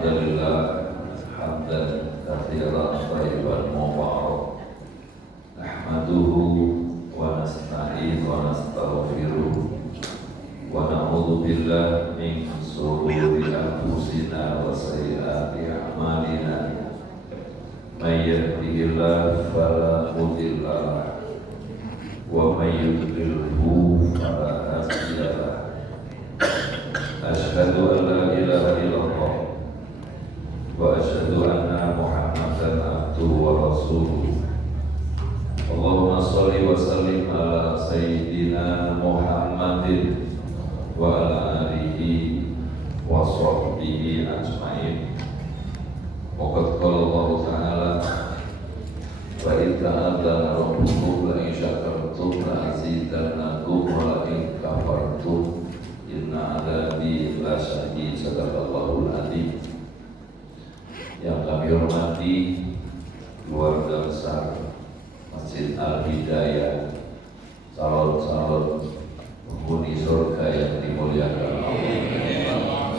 Alhamdulillah hamdan katsiran thayyiban mubarakan. Nahmaduhu wa nasta'inuhu wa nastaghfiruh wa na'udzu billahi min shururi anfusina wa sayyiati a'malina. May yahdihillahu fala mudilla lahu wa may yudlilhu fala hadiya lahu. Asyhadu an la ilaha illallah wa asyhadu anna Muhammadan abduhu wa rasuluh. Allahumma shalli wa sallim ala sayyidina Muhammadin wa ala alihi wa sahbihi ajma'in. Waqad qala Allah ta'ala wa idh ta'adzana rabbukum la in syakartum la azidannakum wa la in kafartum inna adabi lasyadid. Sadaqallahul adzim. Yang kami hormati keluarga besar Masjid Al-Hidayah, calon-calon penghuni surga yang dimuliakan Allah.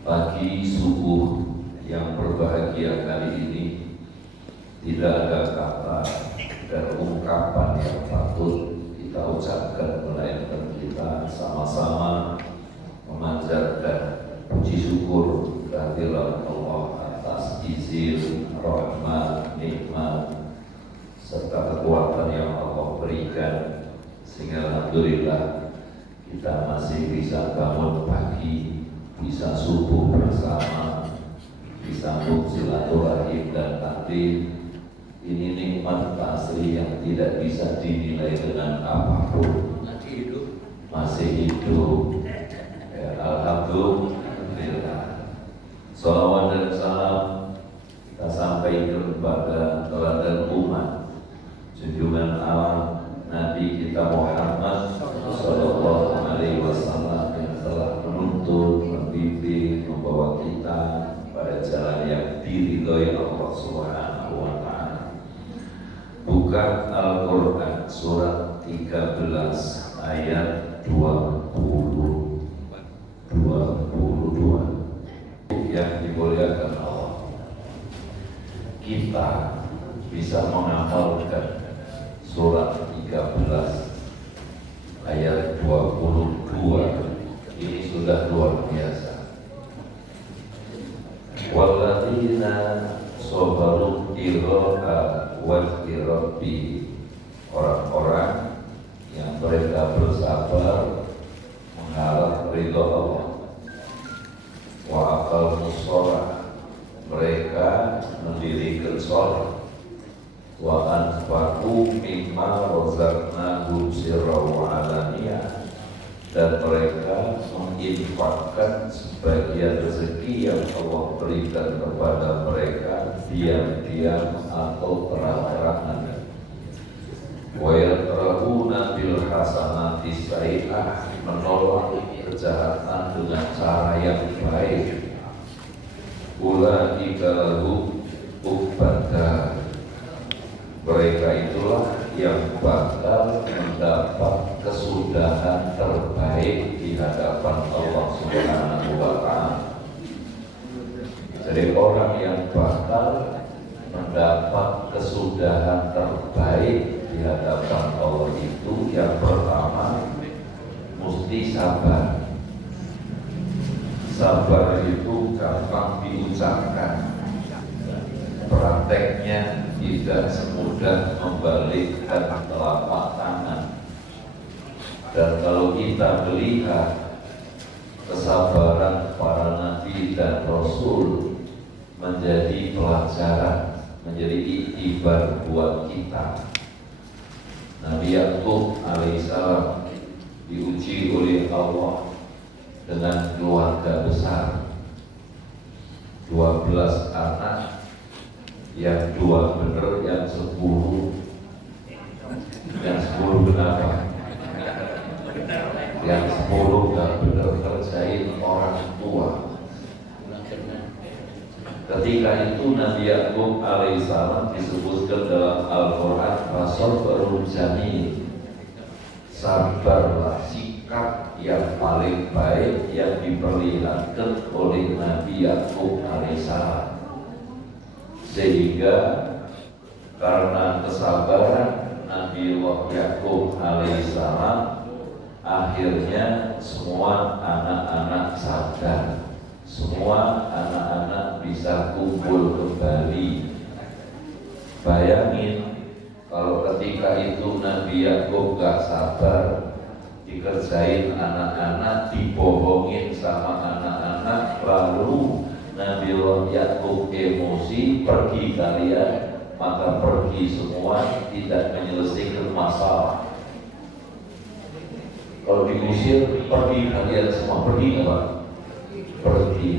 Pagi subuh yang berbahagia kali ini tidak ada kata dan ungkapan yang patut kita ucapkan, melainkan kita sama-sama memanjatkan puji syukur kehadiran Allah atas izin, rahmat, nikmat serta kekuatan yang Allah berikan, sehingga alhamdulillah kita masih bisa bangun pagi, bisa subuh bersama, bisa silaturahim dan taklim. Ini nikmat asli yang tidak bisa dinilai dengan apapun. Masih hidup ya, alhamdulillah. Salawat dan salam kita sampaikan kepada teladan umat junjungan alam Nabi kita Muhammad sallallahu alaihi wasallam yang telah menuntun, membimbing, membawa kita pada jalan yang diridhoi Allah Subhanahu wa taala. Buka Al-Qur'an surat 13 ayat 22 yang dimuliakan Allah. Kita bisa mengamalkan surat 13 ayat 22 ini sudah luar biasa. Walladzina sabaru ibtigha'a wajhi rabbihim, orang-orang yang mereka bersabar mengharap ridha Allah. Wa aqamus shalah, mereka mendirikan shalat. Wa anfaqu mimma razaqnahum sirran wa alaniyah, dan mereka menginfakkan sebagian rezeki yang Allah berikan kepada mereka diam-diam atau terang-terangan. Wa yatrahuna bil hasanati sayyi'ah, menolak kejahatan dengan cara yang baik. Ulaika lahum uqbad, mereka itulah yang bakal mendapat kesudahan terbaik di hadapan Allah Subhanahu wa taala. Jadi orang yang bakal mendapat kesudahan terbaik di hadapan Allah itu yang pertama mesti sabar. Sabar itu gampang diucapkan, prakteknya tidak semudah membalikkan telapak tangan. Dan kalau kita melihat kesabaran para nabi dan rasul menjadi pelajaran, menjadi iktibar buat kita. Nabi Yakub alaihissalam diuji oleh Allah dengan keluarga besar, 12 anak, yang 2 benar, yang 10 kenapa? Yang 10 gak benar kerjain orang tua. Ketika itu Nabi Yakub alaihissalam disebutkan dalam Al-Quran sabarun jamil, sabarlah, sikap sikap yang paling baik yang diperlihatkan oleh Nabi Yakub alaihissalam. Sehingga karena kesabaran Nabi Yakub alaihissalam, akhirnya semua anak-anak sadar, semua anak-anak bisa kumpul kembali. Bayangin kalau ketika itu Nabi Yakub gak sabar, dikerjain anak-anak, dibohongin sama anak-anak, lalu Nabi Yakub emosi, pergi kalian, maka pergi semua, tidak menyelesaikan masalah. Kalau diusir, pergi kalian semua, pergi nggak Pak? Pergi.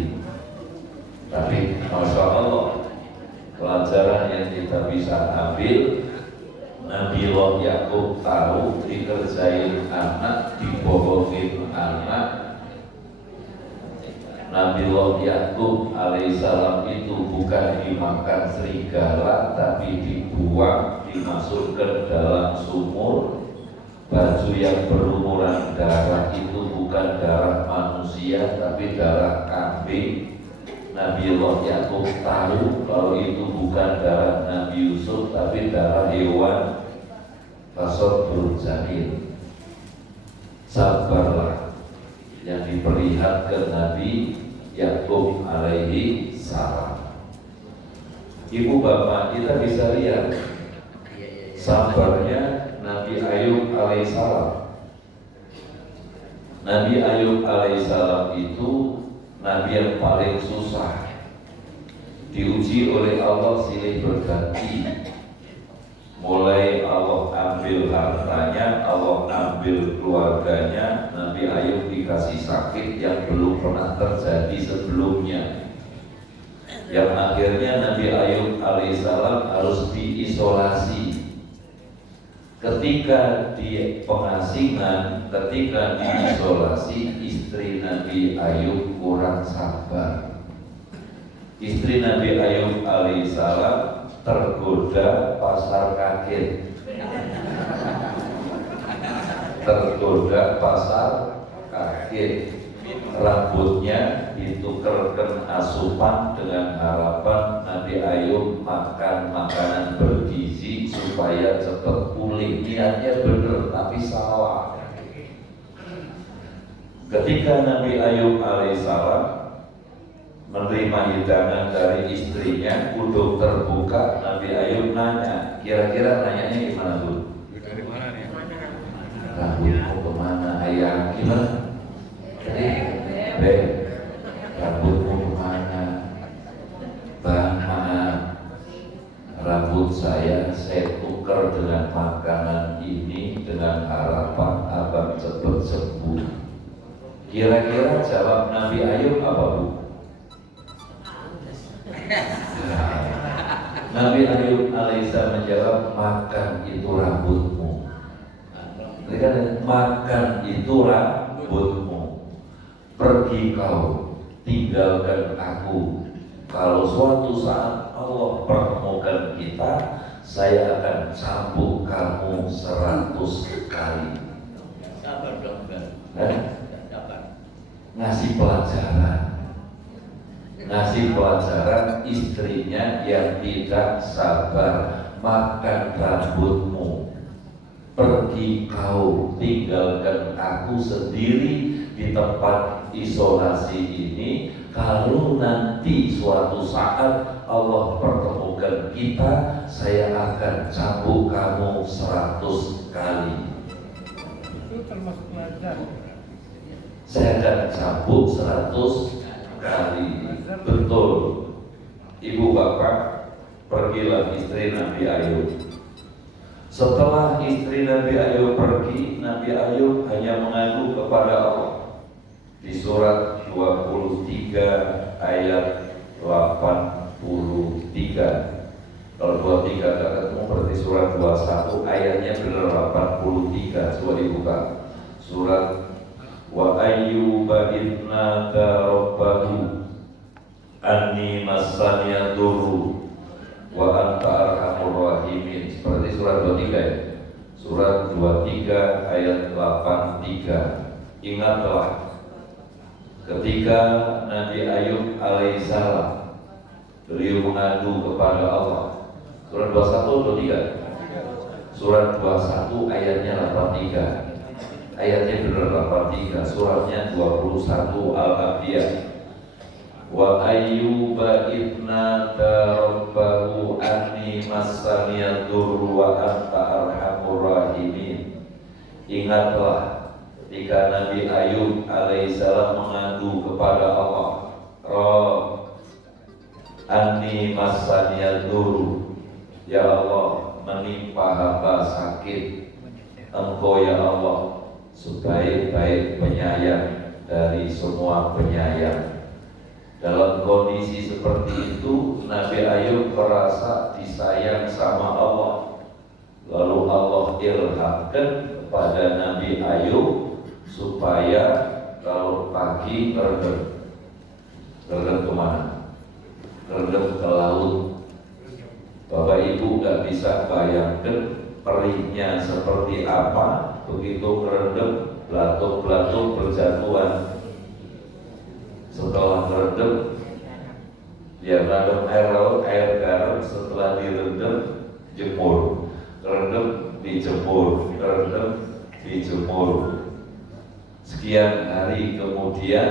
Tapi Masya Allah, pelajaran yang kita bisa ambil, Nabi Yakub tahu dikerjain anak, dibohongin anak. Nabi Yakub alaihissalam itu bukan dimakan serigala, tapi dibuang, dimasukkan dalam sumur. Baju yang berlumuran darah itu bukan darah manusia, tapi darah kambing. Nabi Yakub tahu kalau itu bukan darah Nabi Yusuf, tapi darah hewan. Fasabrun jamil. Sabarlah yang diperlihatkan Nabi Yakub alaihi salam. Ibu bapak, kita bisa lihat sabarnya Nabi Ayub alaihissalam. Nabi Ayub alaihissalam itu Nabi yang paling susah, diuji oleh Allah silih berganti. Mulai Allah ambil hartanya, Allah ambil keluarganya. Nabi Ayub dikasih sakit yang belum pernah terjadi sebelumnya, yang akhirnya Nabi Ayub alaihissalam harus diisolasi. Ketika di pengasingan, ketika diisolasi, istri Nabi Ayub kurang sabar. Istri Nabi Ayub alaihissalam tergoda pasar kaget, tergoda pasar kaget. Rambutnya ditukerkan asupan dengan harapan Nabi Ayub makan makanan bergizi supaya cepat pulih. Niatnya benar tapi salah. Ketika Nabi Ayub alaihissalam menerima hidangan dari istrinya, kudung terbuka, Nabi Ayub nanya, kira-kira nanyanya gimana Bu? Dari mana nih? Rambutmu kemana ayah? Gimana? Beb, rambutmu kemana? Bang, maaf, rambut saya tukar dengan makanan ini dengan harapan abang cepat sembuh. Kira-kira jawab Nabi Ayub apa Bu? Nabi Ayub alaihissalam menjawab, makan itu rambutmu. Makan itu rambutmu. Pergi kau, tinggalkan aku. Kalau suatu saat Allah pertemukan kita, saya akan cambuk kamu 100 kali. Sabar dong, ngasih pelajaran istrinya yang tidak sabar. Makan rambutmu, pergi kau, tinggalkan aku sendiri di tempat isolasi ini. Kalau nanti suatu saat Allah pertemukan kita, saya akan cambuk kamu 100 kali. Itu termasuk pelajar. Saya akan cambuk 100 kali. Betul. Ibu bapak, pergilah istri Nabi Ayub. Setelah istri Nabi Ayub pergi, Nabi Ayub hanya mengadu kepada Allah. Di surat 23 ayat 83. Kalau 23 gak ketemu berarti surat 21 ayatnya benar 83. Coba dibuka. Surat wa ayyuba idnada rabbahu anni massaniya durru wa anta arhamur rahimin. Seperti surat 23 ya. Surat 23 ayat 83. Ingatlah ketika Nabi Ayub alaihissalam beliau mengadu kepada Allah. Surat 21 atau 3? Surat 21 ayatnya 83. Ayatnya benar 83, suratnya 21 Al-Anbiya. Wa ayyuba idnada rabbahu anni massaniyad durru wa anta arhamur rahimin. Ingatlah ketika Nabi Ayub alaihissalam mengadu kepada Allah, Rabb anni massaniyad durru, ya Allah menimpa hamba sakit. Engkau ya Allah sebaik-baik penyayang dari semua penyayang. Dalam kondisi seperti itu Nabi Ayub merasa disayang sama Allah. Lalu Allah ilhamkan kepada Nabi Ayub supaya kalau pagi meredam. Meredam kemana? Meredam ke laut. Bapak Ibu gak bisa bayangkan perihnya seperti apa. Begitu meredam, belatung-belatung berjatuhan. Setelah meredam, dia meredam air laut, air garam. Setelah direndam, jemur. Rendam, dijemur. Rendam, dijemur. Sekian hari kemudian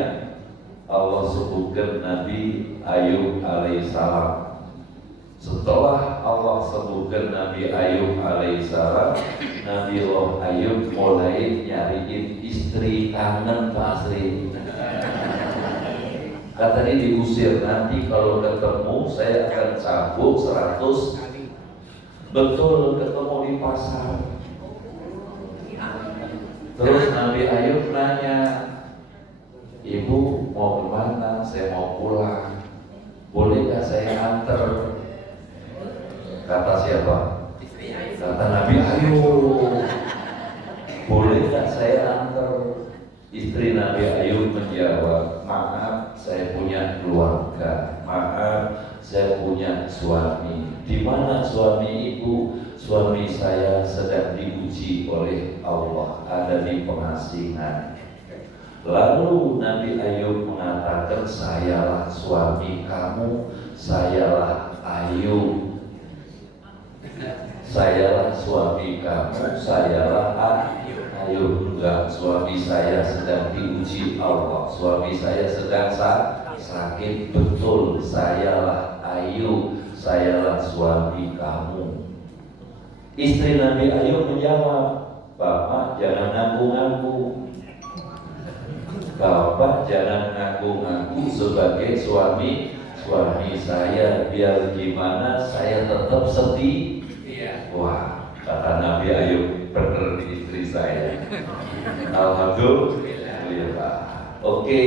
Allah sebutkan Nabi Ayub alaihissalam. Setelah Allah sebutkan Nabi Ayub alaihissalam, Nabi Allah Ayub mulai nyariin istri, kangen Pak Asri. Katanya diusir, nanti kalau ketemu saya akan cabut 100. Betul, ketemu di pasar. Terus Nabi Ayub nanya, Ibu mau kemana? Saya mau pulang. Boleh gak saya antar? Kata siapa? Kata Nabi Ayub. Boleh gak saya antar? Istri Nabi Ayub menjawab, maaf saya punya keluarga, maaf saya punya suami. Di mana suami ibu? Suami saya sedang diuji oleh Allah, ada di pengasingan. Lalu Nabi Ayub mengatakan, sayalah suami kamu, sayalah Ayub. Sayalah suami kamu, sayalah Ayub. Enggak, suami saya sedang diuji Allah, suami saya sedang sakit. Betul, sayalah Ayub, sayalah suami kamu. Istri Nabi Ayub menjawab, Bapak jangan ngaku-ngaku. Bapak jangan ngaku-ngaku sebagai suami saya. Biar gimana saya tetap setia. Wah, kata Nabi Ayub, bener istri saya. Alhamdulillah. Oke,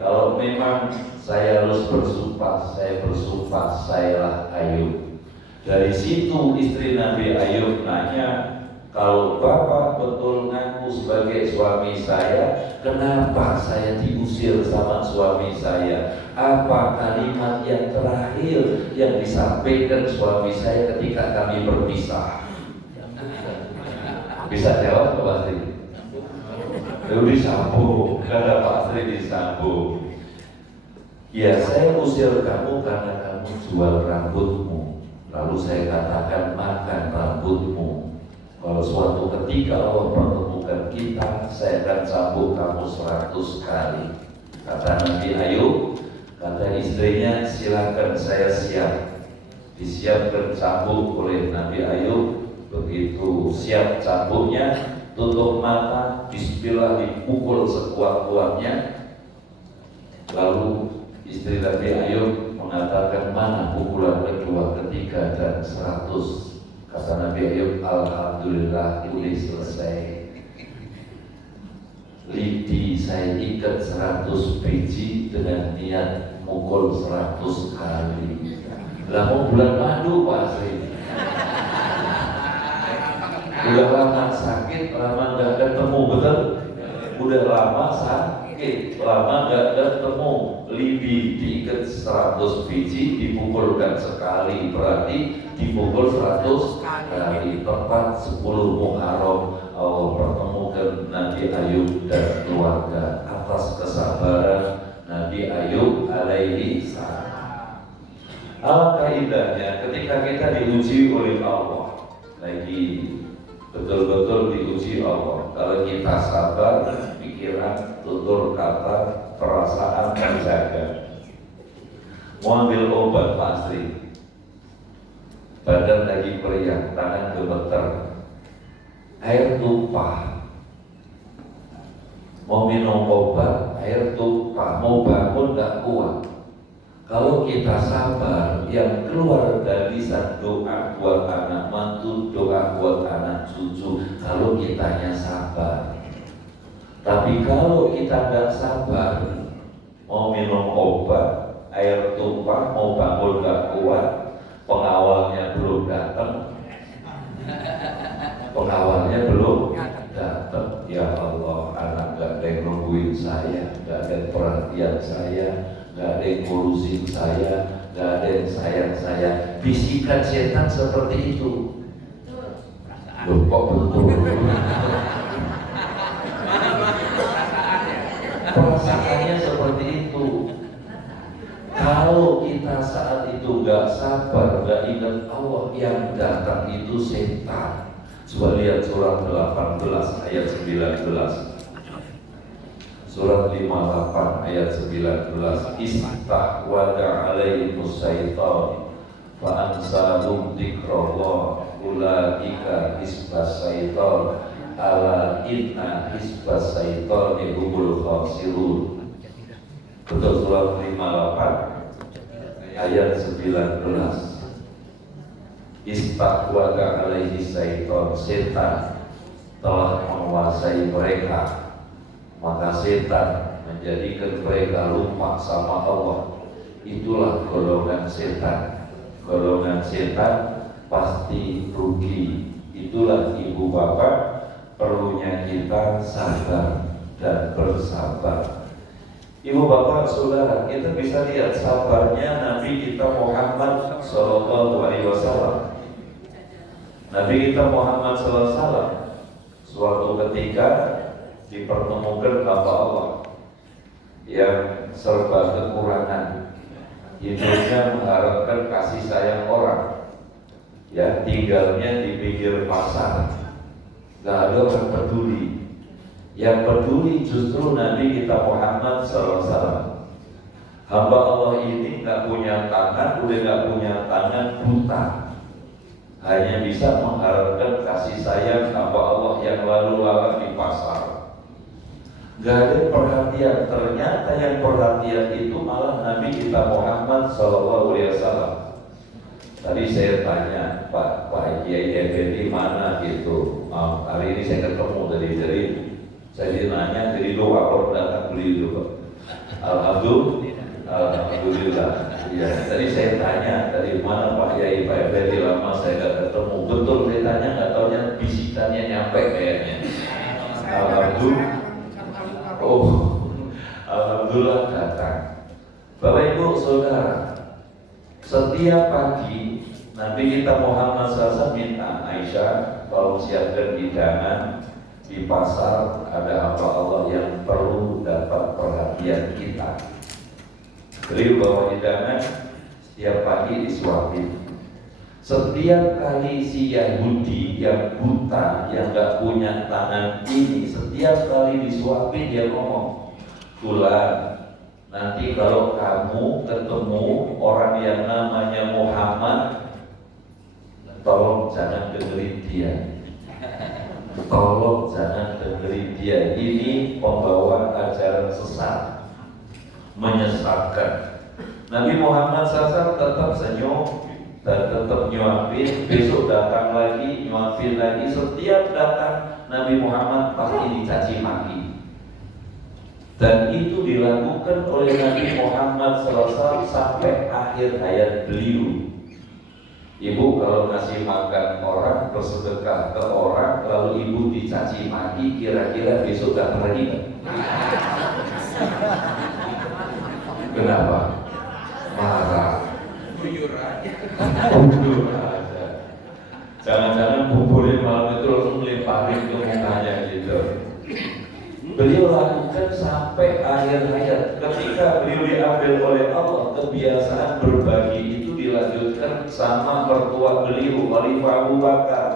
kalau memang saya harus bersumpah, saya bersumpah sayalah Ayub. Dari situ istri Nabi Ayub nanya, kalau Bapak betul ngaku sebagai suami saya, kenapa saya diusir sama suami saya? Apa kalimat yang terakhir yang disampaikan suami saya ketika kami berpisah? Bisa jawab Pak Asri? Disambung, kata Pak Asri disambung. Ya, saya usir kamu karena kamu jual rambutmu. Lalu saya katakan makan rambutmu. Kalau suatu ketika Allah pertemukan kita, saya akan sambung kamu 100 kali. Kata Nabi Ayub, kata istrinya, silakan saya siap. Disiapkan cambuk oleh Nabi Ayub. Begitu siap cambuknya, tutup mata, bismillah, dipukul sekuat-kuatnya. Lalu istri Nabi Ayub mengatakan, mana pukulan kedua, ketiga, dan 100. Kata Nabi Ayub, alhamdulillah ini selesai. Lidi saya ikat 100 biji dengan niat mukul 100 kali. Lah mau bulan madu Pak Asri. Udah lama sakit, lama gak ketemu, betul? Udah lama sakit, lama gak ketemu. Lidi diikat 100 biji, dipukulkan sekali, berarti dipukul 100 kali. Tepat 10 Muharram Allah pertemukan Nabi Nabi Ayub dan keluarga, atas kesabaran Nabi Ayub alaihi salam. Alangkah indahnya ketika kita diuji oleh Allah, lagi betul-betul diuji Allah. Kalau kita sabar, pikiran, tutur kata, perasaan terjaga. Mau ambil obat Pak Asri, badan lagi periang, tangan gemeter, air tumpah. Mau minum obat, air tumpah. Mau bangun gak kuat. Kalau kita sabar, yang keluar dari lisan doa buat anak mantu, doa buat anak cucu. Kalau kitanya sabar. Tapi kalau kita gak sabar, mau minum obat, air tumpah, mau bangun gak kuat, pengawalnya belum datang, ya Allah, anak gak ada yang nungguin saya, gak ada yang perhatian saya, gak ada yang ngurusin saya, gak ada yang sayang saya. Bisikan setan seperti itu. Loh, kok betul? Perasaannya seperti itu. Kalau kita saat itu gak sabar, gak ingat Allah, yang datang itu setan. Coba lihat surat 18 ayat 19. Surat 58 ayat 19. Istahwada alaihimus syaitan fa ansahum dzikrallah ulaika hizbas syaitan ala inna hizbas syaitan humul khasirun. Betul, surat 58 ayat 19. Istahwada alaihi syaitan, setan telah menguasai mereka, maka setan menjadikan mereka lupa sama Allah. Itulah golongan setan. Golongan setan pasti rugi. Itulah ibu bapak, perlunya kita sabar dan bersabar. Ibu bapak saudara, kita bisa lihat sabarnya Nabi kita Muhammad Sallallahu Alaihi Wasallam. Nabi kita Muhammad Sallallahu Alaihi Wasallam suatu ketika dipertemukan hamba Allah yang serba kekurangan, hidupnya mengharapkan kasih sayang orang, ya tinggalnya di pinggir pasar, gak ada orang peduli. Yang peduli justru Nabi kita Muhammad SAW. Hamba Allah ini gak punya tangan, udah gak punya tangan, buta, hanya bisa mengharapkan kasih sayang hamba Allah yang lalu lalang di pasar. Gak ada perhatian. Ternyata yang perhatian itu malah Nabi kita Muhammad SAW. Tadi saya tanya Pak Kiai Effendi mana gitu. Hari ini saya ketemu dari saya nanya dari doa kalau datang beli itu. Alhamdulillah. Ya, tadi saya tanya dari mana Pak Kiai Effendi, lama saya nggak ketemu. Betul saya tanya, nggak taunya bisikannya nyampe kayaknya. Alhamdulillah. Oh, alhamdulillah datang. Bapak Ibu Saudara, setiap pagi Nabi kita Muhammad SAW minta Aisyah tolong siapkan hidangan. Di pasar ada hamba Allah yang perlu dapat perhatian kita. Beliau bawa hidangan, setiap pagi disuapin. Setiap kali si Yahudi yang buta, yang gak punya tangan ini, setiap kali disuapin dia ngomong, "Fulan, nanti kalau kamu ketemu orang yang namanya Muhammad, tolong jangan dengerin dia. Tolong jangan dengerin dia. Ini pembawa ajaran sesat, menyesatkan." Nabi Muhammad SAW tetap senyum dan tetap nyuapin. Besok datang lagi, nyuapin lagi. Setiap datang Nabi Muhammad pasti dicaci maki. Dan itu dilakukan oleh Nabi Muhammad SAW sampai akhir hayat beliau. Ibu kalau ngasih makan orang, bersedekah ke orang, lalu ibu dicaci maki, kira-kira besok datang lagi kan? Kenapa? Marah. Buyur aja. Jangan-jangan buburin malam itu langsung melemparin ke mukanya gitu. Beliau lakukan sampai akhir hayat. Ketika beliau diambil oleh Allah, kebiasaan berbagi itu dilanjutkan sama mertua beliau, Khalifah Abu Bakar.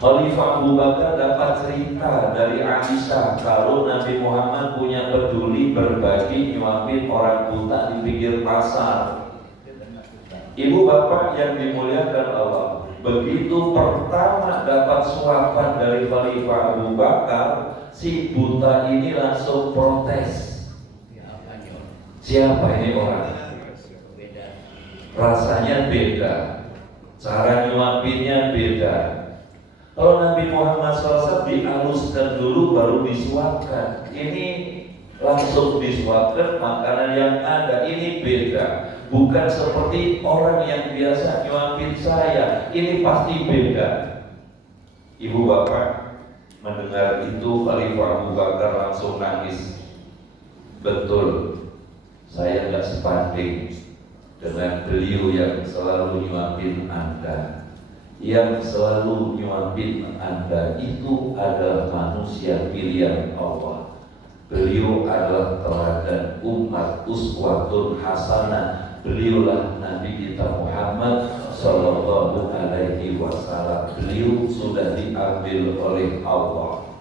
Khalifah Abu Bakar dapat cerita dari Aisyah kalau Nabi Muhammad punya peduli berbagi nyuapin orang buta di pinggir pasar. Ibu bapak yang dimuliakan Allah, begitu pertama dapat suapan dari Khalifah Abu Bakar, si buta ini langsung protes. Siapa ini orang? Rasanya beda, cara nyuapinnya beda. Kalau Nabi Muhammad SAW dihaluskan dulu baru disuapkan, ini langsung disuapkan makanan yang ada. Ini beda, bukan seperti orang yang biasa nyuapin saya. Ini pasti beda. Ibu bapak mendengar itu, Khalifah Abu Bakar langsung nangis. Betul, saya nggak sebanding dengan beliau yang selalu nyuapin Anda. Yang selalu nyuapin Anda itu adalah manusia pilihan Allah. Beliau adalah teladan umat, uswatun hasanah. Beliaulah Nabi kita Muhammad Sallallahu Alaihi Wasallam. Beliau sudah diambil oleh Allah.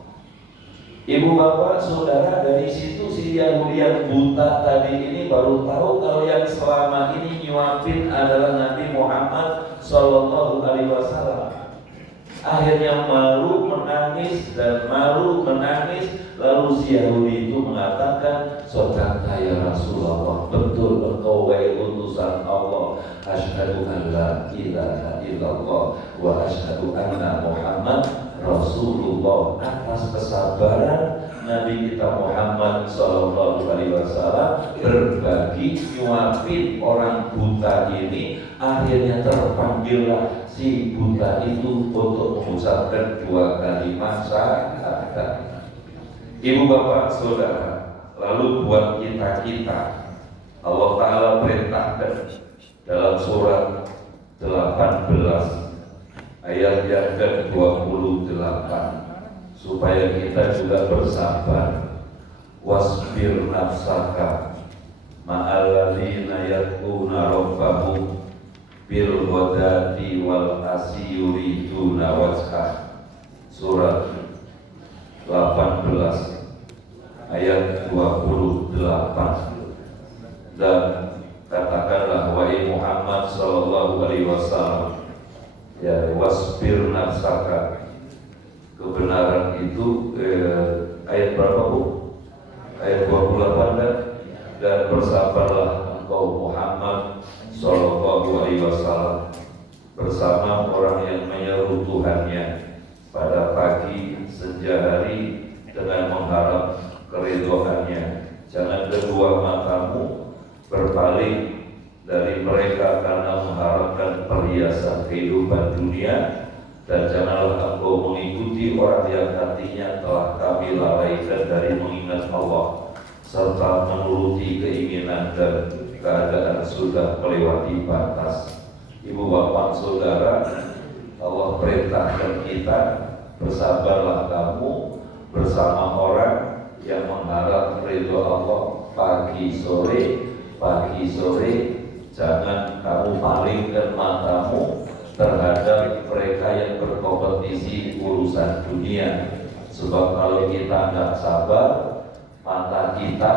Ibu bapak saudara, dari situ si Yahudi yang buta tadi ini baru tahu kalau yang selama ini nyuapin adalah Nabi Muhammad Sallallahu Alaihi Wasallam. Akhirnya malu menangis dan malu menangis. Lalu si Yahudi itu mengatakan, "Sodaqta ya Rasulullah, betul engkau wahai utusan Allah. Asyhadu an la ilaha illallah wa asyhadu anna Muhammad Rasulullah." Atas kesabaran Nabi kita Muhammad Sallallahu Alaihi Wasallam berbagi nyuapin orang buta ini, akhirnya terpanggillah si buta itu untuk mengucapkan dua kalimat syahadat. Ibu bapak saudara, lalu buat kita Allah Ta'ala perintahkan dalam surat 18 ayat yang ke-28 supaya kita juga bersabar. Wasbir nafsaka ma'alladzina yad'una rabbahum bil ghadati wal asyi yuriduna wajhah. Surat 18 ayat 28. Dan katakanlah wahai Muhammad Sallallahu Alaihi Wasallam, ya wasbir nafsaka. Kebenaran itu ayat berapa bu? Ayat 28 dan bersabarlah engkau Muhammad Sallallahu Alaihi Wasallam bersama orang yang menyeru Tuhannya pada pagi senja hari dengan mengharap keridhoannya. Jangan kedua matamu berpaling dari mereka karena mengharapkan perhiasan kehidupan dunia, dan janganlah engkau mengikuti orang yang hatinya telah kami lalaikan dari mengingat Allah serta menuruti keinginan dan keadaan sudah melewati batas. Ibu bapak saudara, Allah perintahkan kita bersabarlah kamu bersama orang yang mengharap ridho Allah pagi sore. Jangan kamu palingkan matamu terhadap mereka yang berkompetisi urusan dunia. Sebab kalau kita nggak sabar, mata kita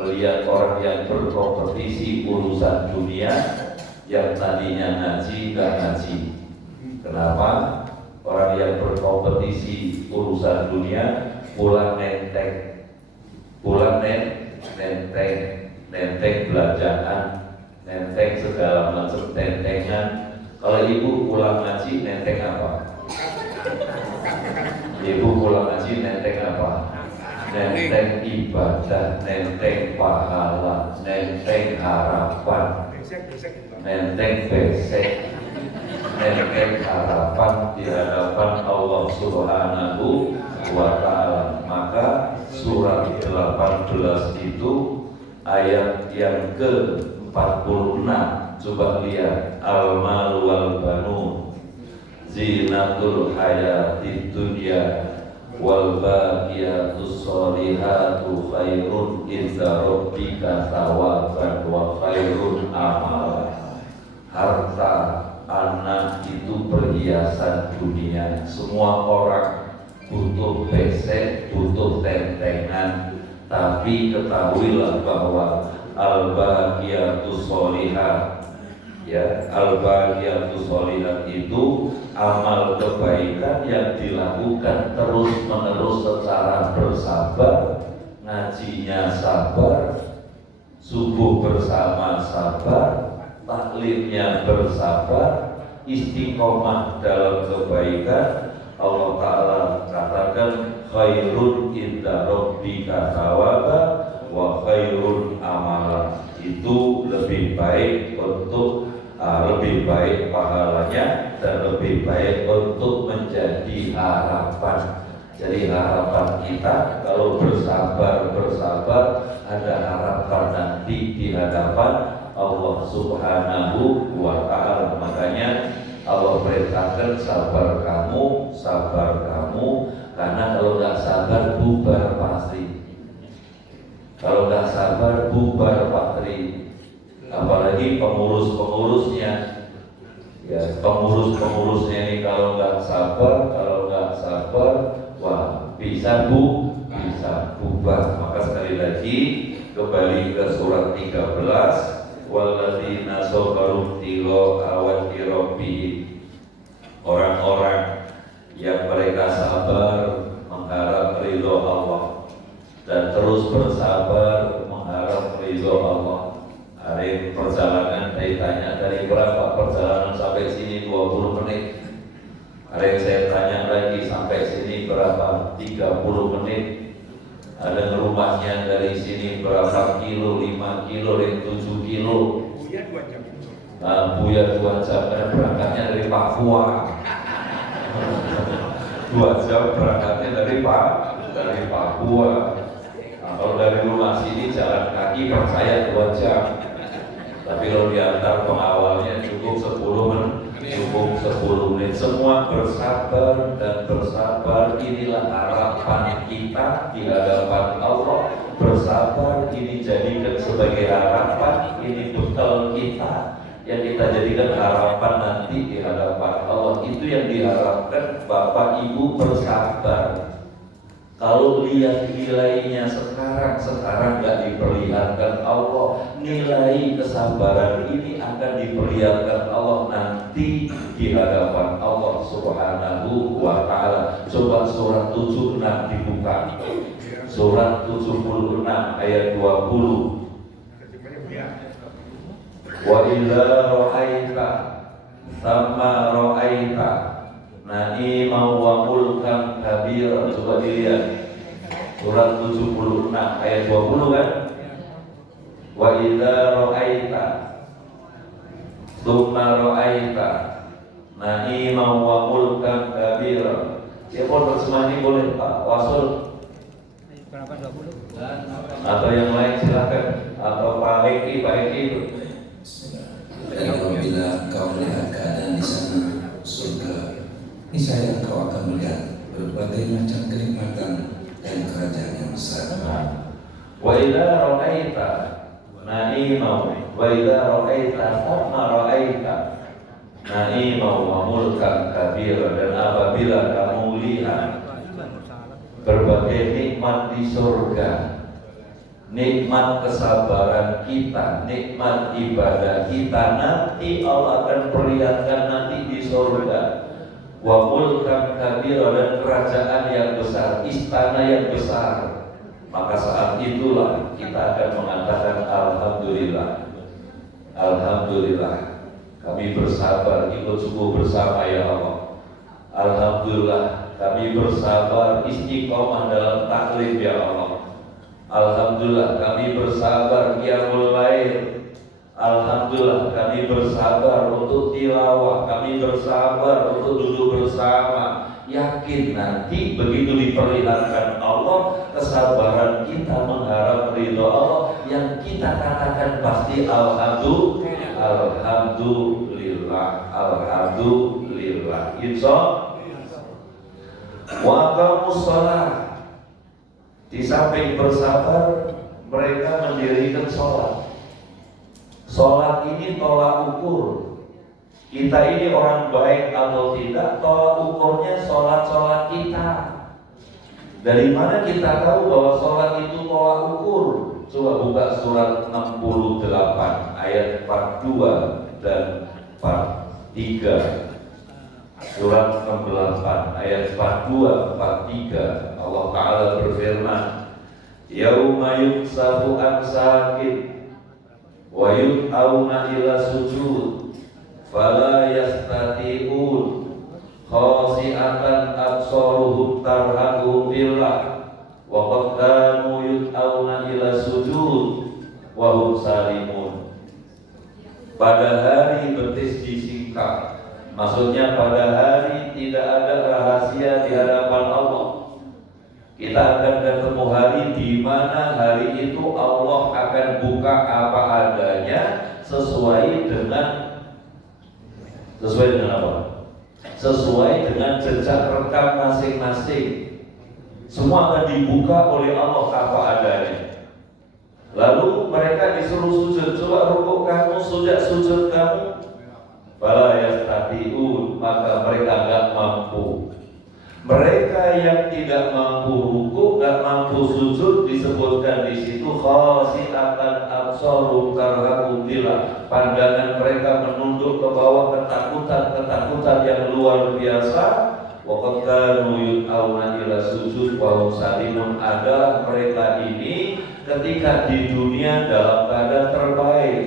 melihat orang yang berkompetisi urusan dunia, yang tadinya ngaji nggak ngaji. Kenapa? Orang yang berkompetisi urusan dunia pulang nenteng belanjaan, nenteng segala macam tentengan. Kalau ibu pulang ngaji nenteng apa? Ibu pulang ngaji nenteng apa? Nenteng ibadah, nenteng pahala, nenteng harapan, nenteng besek, nenteng harapan di hadapan Allah Subhanahu wa Ta'ala. Maka surat 18 itu ayat yang ke-46, coba lihat, al-mal wal banun zinatul hayatid dunya wal baqiyatus sholihatu khairun inda rabbika thawaban wa khairun amala. Harta, anak itu perhiasan dunia. Semua orang butuh pesek, butuh tentengan, tapi ketahuilah bahwa al-baqiyatus sholihah, ya, al-baqiyatus sholihah itu amal kebaikan yang dilakukan terus menerus secara bersabar, ngajinya sabar, subuh bersama sabar, taklimnya bersabar, istiqomah dalam kebaikan. Allah Ta'ala katakan khairun inda rabbika thawaba wa khairun amala. Itu lebih baik untuk lebih baik pahalanya dan lebih baik untuk menjadi harapan. Jadi harapan kita kalau bersabar ada harapan nanti di hadapan Allah Subhanahu wa Ta'ala. Makanya Allah perintahkan sabar kamu, karena kalau nggak sabar bubar pasti. Kalau nggak sabar bubar pasti. Apalagi pengurus-pengurusnya, ya, pengurus-pengurusnya ini kalau nggak sabar, wah bisa bubar. Maka sekali lagi kembali ke surat 13. Walladzina sabaru ibtigha'a wajhi rabbihim, orang-orang yang mereka sabar mengharap ridho Allah dan terus bersabar mengharap ridho Allah. Hari perjalanan saya tanya dari berapa perjalanan sampai sini 20 menit. Hari saya tanya lagi sampai sini berapa 30 menit. Ada rumahnya dari sini berapa kilo, 5 kilo, 7 kilo. Buya 2 jam, karena berangkatnya dari Papua. 2 jam berangkatnya dari Papua. Nah, kalau dari rumah sini jalan kaki percaya 2 jam. Tapi kalau diantar pengawalnya cukup 10 menit. Semua bersabar dan bersabar. Inilah harapan kita di hadapan Allah. Bersabar ini jadikan sebagai harapan. Ini bekal kita yang kita jadikan harapan nanti di hadapan Allah. Itu yang diharapkan Bapak Ibu bersabar. Kalau lihat nilainya sekarang nggak diperlihatkan Allah, nilai kesabaran ini akan diperlihatkan Allah nanti di hadapan Allah Subhanahu wa Ta'ala. Coba surat 76 dibuka. Surat 76 ayat 20. Wa idza ra'aita thamma ra'aita na'ima wa mulkan kabira. Coba dilihat surat 76 ayat 20 kan. Wa idza ra'aita thumma ra'aita na'ima wa mulkan kabira. Siapa terjemah ini boleh Pak Wasul atau yang lain silakan, atau Pak Eki. Apabila kau melihat keadaan di sana surga, niscaya kau akan melihat berbagai macam kenikmatan dan kerajaan yang besar. Wa idza ra'aita na'ima wa idza ra'aita thamma ra'aita na'ima wa mulkan kabira. Dan apabila kamu lihat berbagai nikmat di surga, nikmat kesabaran kita, nikmat ibadah kita, nanti Allah akan perlihatkan nanti di surga. Wa mulkan kabira, dan kerajaan yang besar, istana yang besar. Maka saat itulah kita akan mengatakan alhamdulillah, alhamdulillah kami bersabar ikut subuh bersama ya Allah. Alhamdulillah kami bersabar istiqomah dalam taklim ya Allah. Alhamdulillah kami bersabar qiyamul lail. Alhamdulillah kami bersabar untuk tilawah, kami bersabar untuk duduk bersama. Yakin nanti begitu diperlihatkan Allah, kesabaran kita mengharap ridho Allah, yang kita katakan pasti alhamdulillah, alhamdulillah, alhamdulillah. Wa aqamus shalah. Di samping bersabar, mereka mendirikan sholat. Sholat ini tolak ukur kita ini orang baik atau tidak. Tolak ukurnya sholat kita. Dari mana kita tahu bahwa sholat itu tolak ukur? Coba buka surat 68 ayat 42 dan 43. Surat 68 ayat 42 43, Allah Ta'ala berfirman, yauma yuksafu an saqin wa yud'auna ila sujud fala yastati'un khasi'atan absaruhum tarhaquhum billah wa qad kanu yud'auna ila sujud wa hum salimun. Pada hari betis disingkap, maksudnya pada hari tidak ada rahasia di hadapan Allah. Kita akan ketemu hari di mana hari itu Allah akan buka apa adanya sesuai dengan apa? Sesuai dengan jejak rekam masing-masing. Semua akan dibuka oleh Allah apa adanya. Lalu mereka disuruh sujud. Coba rukuk kamu, sujud kamu. Fala yastati'un, maka mereka enggak mampu. Mereka yang tidak mampu ruku, enggak mampu sujud, disebutkan di situ khasi'atan absarum tarhaquhum billah. Pandangan mereka menunduk ke bawah, ketakutan yang luar biasa. Wa qad kanu yud'auna ila sujud wa hum salimun, adalah mereka ini ketika di dunia dalam keadaan terbaik,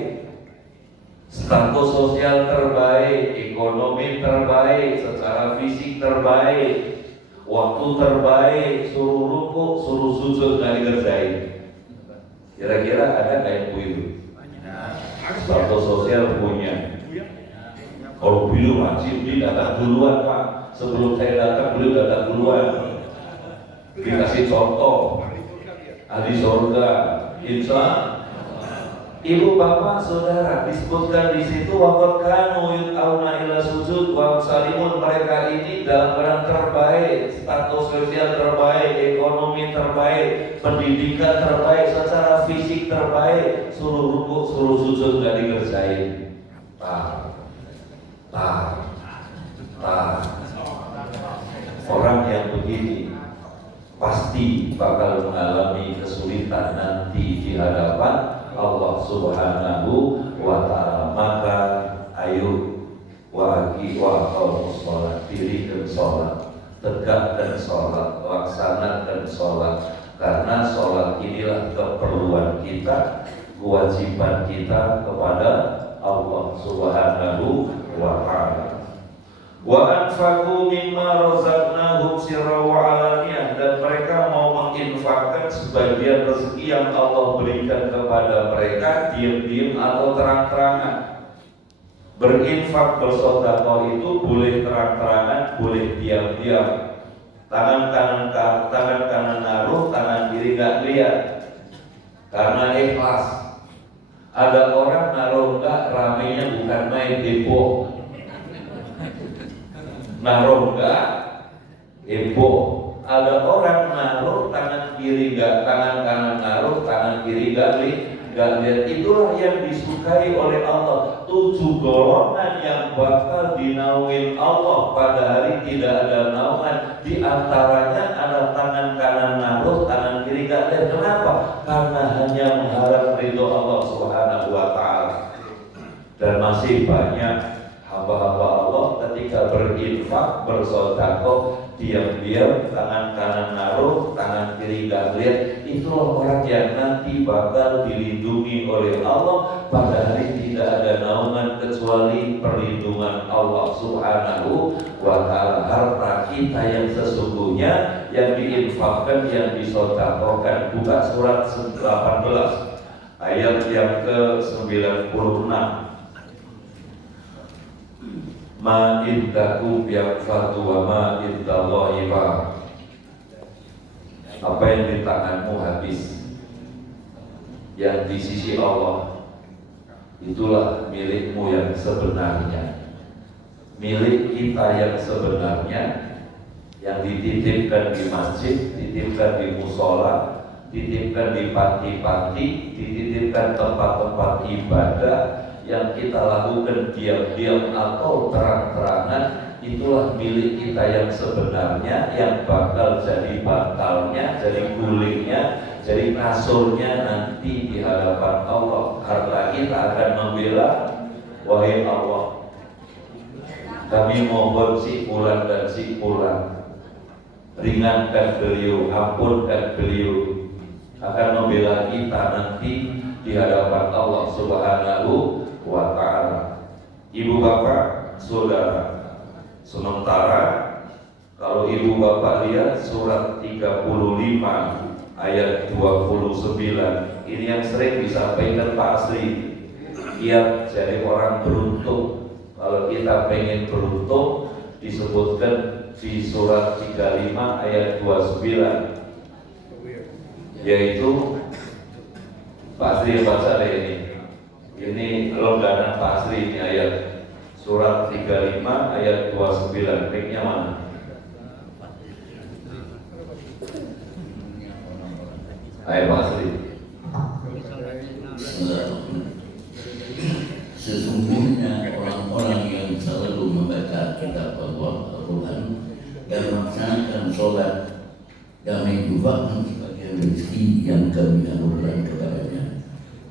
status sosial terbaik, ekonomi terbaik, secara fisik terbaik, waktu terbaik, suruh rukuk, suruh sujud nggak dikerjain. Kira-kira ada nggak yang begitu? Status sosial punya. Kalau beliau wajib dia datang duluan Pak. Sebelum saya datang beliau datang duluan. Dikasih contoh. Ahli surga, insya. Ibu bapak saudara, disebutkan di situ waqad kanu yud'auna ila sujud wa salimun, mereka ini dalam keadaan terbaik, status sosial terbaik, ekonomi terbaik, pendidikan terbaik, secara fisik terbaik, suruh rukuk, suruh sujud nggak dikerjain. Orang yang begini pasti bakal mengalami kesulitan nanti di hadapan Allah Subhanahu wa Ta'ala. Maka ayo aqamus shalah, dirikan sholat, tegakkan sholat, laksanakan sholat, karena sholat inilah keperluan kita, kewajiban kita kepada Allah Subhanahu wa Ta'ala. Wa anfaqu mimma razaqnahum sirran wa alaniyah, dan mereka mau menginfakkan sebagian rezeki yang Allah berikan kepada mereka diam-diam atau terang-terangan. Berinfak, bersedekah itu boleh terang-terangan, boleh diam-diam. Tangan kanan naruh, tangan kiri nggak lihat, karena ikhlas. Ada orang naruh enggak, ramenya bukan main heboh. Naruh enggak, heboh. Ada orang naruh tangan kiri enggak, tangan kanan naruh, tangan kiri enggak lihat. Itulah yang disukai oleh Allah. 7 golongan yang bakal dinaungin Allah pada hari tidak ada naungan. Di antaranya ada tangan kanan naruh, tangan kiri enggak lihat. Kenapa? Karena hanya mengharap ridho Allah Subhanahu wa Ta'ala. Dan masih banyak hamba-hamba Allah ketika berinfak, bersedekah, diam-diam, tangan kanan naruh, tangan kiri gak lihat. Itulah orang yang nanti bakal dilindungi oleh Allah pada hari tidak ada naungan kecuali perlindungan Allah Subhanahu wa Ta'ala. Harta kita yang sesungguhnya yang diinfakkan, yang disedekahkan. Buka surat 18 ayat yang ke-96. Ma indakum yanfadu wa ma indallahi baq. Apa yang di tanganmu habis, yang di sisi Allah itulah milikmu yang sebenarnya. Milik kita yang sebenarnya yang dititipkan di masjid, dititipkan di musola, dititipkan di panti-panti, dititipkan tempat-tempat ibadah yang kita lakukan diam-diam atau terang-terangan, itulah milik kita yang sebenarnya, yang bakal jadi bantalnya, jadi gulingnya, jadi kasurnya nanti di hadapan Allah. Harta kita akan membela, wahai Allah, kami mohon si fulan dan si fulan, ringankan beliau, ampunkan beliau, akan membela kita nanti di hadapan Allah Subhanahu wa ta'ala. Ibu bapak, saudara, sementara kalau ibu bapak lihat surat 35 ayat 29, ini yang sering disampaikan Pak Asri, ia jadi orang beruntung. Kalau kita pengen beruntung, disebutkan di surat 35 ayat 29, yaitu Pak Asri baca deh ini longgaran Pak Asri, ini ayat surat 35 ayat 29, baiknya mana? Ayo Pak Asri. Sesungguhnya orang-orang yang selalu membaca kitab Allah Al-Quran dan melaksanakan sholat dan menginfakkan sebagian rezeki yang kami anugerahkan kepadanya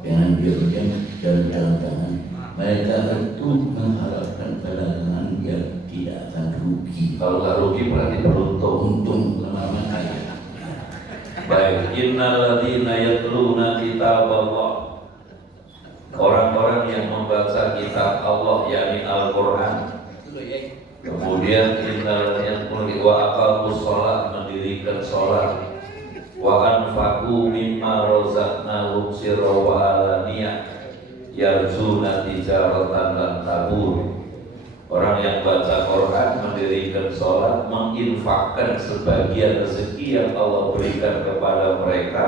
dengan diam dan tangan, mereka tentu mengharapkan balasan yang tidak akan rugi. Kalau nggak rugi berarti beruntung. Untung lama-lama kaya. Baik, innalladzina yatluna kitab Allah, orang-orang yang membaca kitab Allah yakni Al-Quran. Kemudian innalladzina wa aqamus shalah, mendirikan sholat, wa anfaqu mimma razaqnahum sirra wa alaniyah yarjuna tijaratan lan tabur. Orang yang baca Quran, mendirikan sholat, menginfakkan sebagian rezeki yang Allah berikan kepada mereka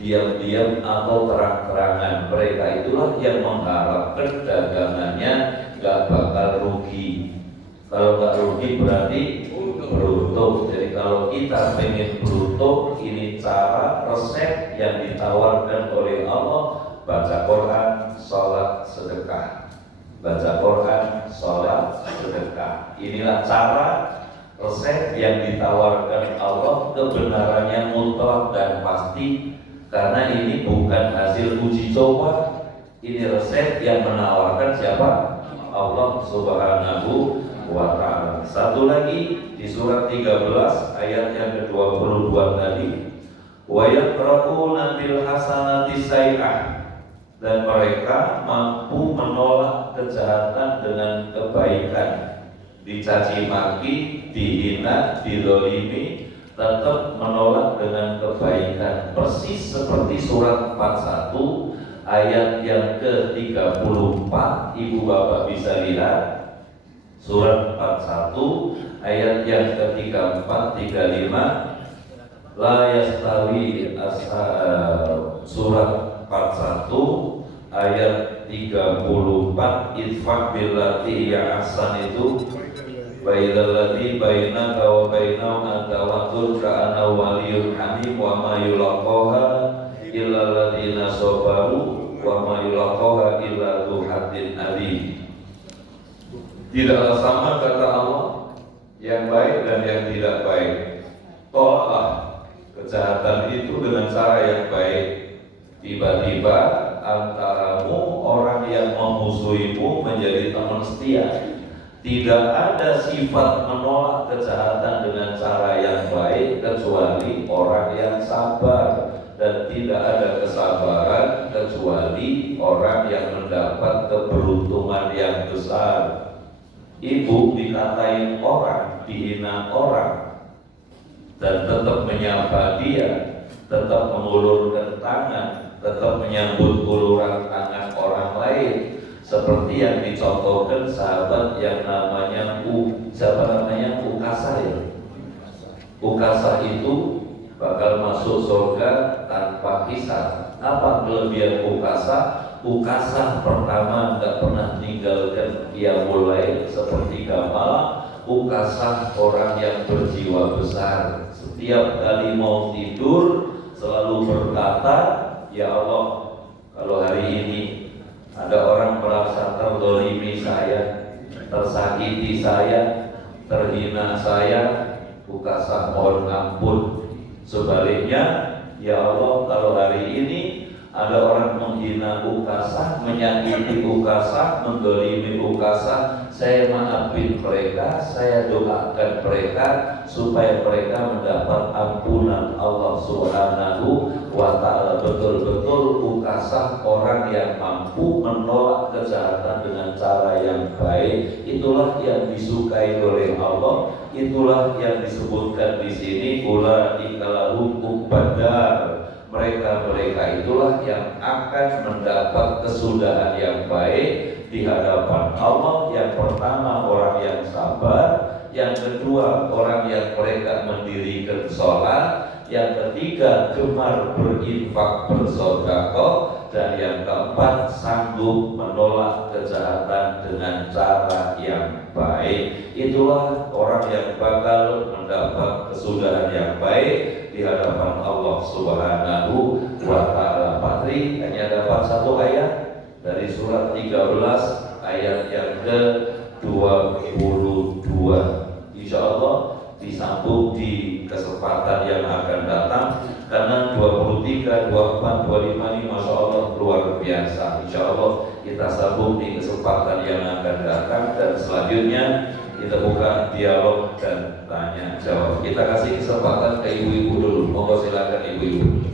diam-diam atau terang-terangan. Mereka itulah yang mengharapkan dagangannya gak bakal rugi. Kalau gak rugi berarti beruntung. Jadi kalau kita pengen beruntung, ini cara resep yang ditawarkan oleh Allah: baca Quran, sholat, sedekah. Baca Quran, sholat, sedekah. Inilah cara resep yang ditawarkan Allah, kebenarannya mutlak dan pasti, karena ini bukan hasil uji coba. Ini resep yang menawarkan siapa? Allah Subhanahu wa ta'ala. Satu lagi di surat 13 ayat yang ke-22 tadi, wa yaqra'una bil hasanati sayyi'ah, dan mereka mampu menolak kejahatan dengan kebaikan. Dicaci maki, dihina, dizalimi, tetap menolak dengan kebaikan. Persis seperti surat 41 ayat yang ke-34. Ibu bapak bisa lihat surat 41 ayat yang ke-34, 35. La yastawi surat 41 ayat 34, idfa' billati ya ahsan, itu bainal ladzi bainaka wa bainahu adawatun ka'anna waliyyun hamim wa ma yulaqaha illa alladziina sabaru wa ma yulaqaha illa dzu haddin alim. Tidaklah sama, kata Allah, yang baik dan yang tidak baik. Tolaklah kejahatan itu dengan cara yang baik. Tiba-tiba antaramu orang yang memusuhimu menjadi teman setia. Tidak ada sifat menolak kejahatan dengan cara yang baik kecuali orang yang sabar, dan tidak ada kesabaran kecuali orang yang mendapat keberuntungan yang besar. Ibu dikatain orang, dihina orang, dan tetap menyapa dia, tetap mengulurkan tangan, tetap menyambut uluran tangan orang lain, seperti yang dicontohkan sahabat yang namanya Ukasah ya. Ukasah itu bakal masuk surga tanpa hisab. Apa kelebihan Ukasah? Ukasah pertama nggak pernah meninggalkan qiyamul lail sepertiga malam, ukasah orang yang berjiwa besar. Setiap kali mau tidur selalu berkata, ya Allah, kalau hari ini ada orang merasa terzalimi saya, tersakiti saya, terhina saya, ukasah mohon ampun. Sebaliknya, ya Allah, kalau hari ini ada orang menghina ukasah, menyakiti ukasah, mendolimi ukasah, saya maafin mereka, saya doakan mereka supaya mereka mendapat ampunan Allah Subhanahu wa Ta'ala. Betul-betul ukasah orang yang mampu menolak kejahatan dengan cara yang baik, itulah yang disukai oleh Allah. Itulah yang disebutkan di sini, ulaika lahum uqbadar. Mereka itulah yang akan mendapat kesudahan yang baik di hadapan Allah. Yang pertama orang yang sabar, yang kedua orang yang mereka mendirikan sholat, yang ketiga gemar berinfak bersedekah, dan yang keempat sanggup menolak kejahatan dengan cara yang baik. Itulah orang yang bakal mendapat kesudahan yang baik di hadapan Allah Subhanahu wa Ta'ala. Patri hanya dapat satu ayat dari surat 13 ayat yang ke-22. Insya Allah disambung di kesempatan yang akan datang, karena 23, 24, 25 ini Masya Allah luar biasa. Insya Allah kita sambung di kesempatan yang akan datang, dan selanjutnya kita buka dialog dan tanya jawab. Kita kasih kesempatan ke ibu-ibu dulu. Monggo silakan ibu-ibu.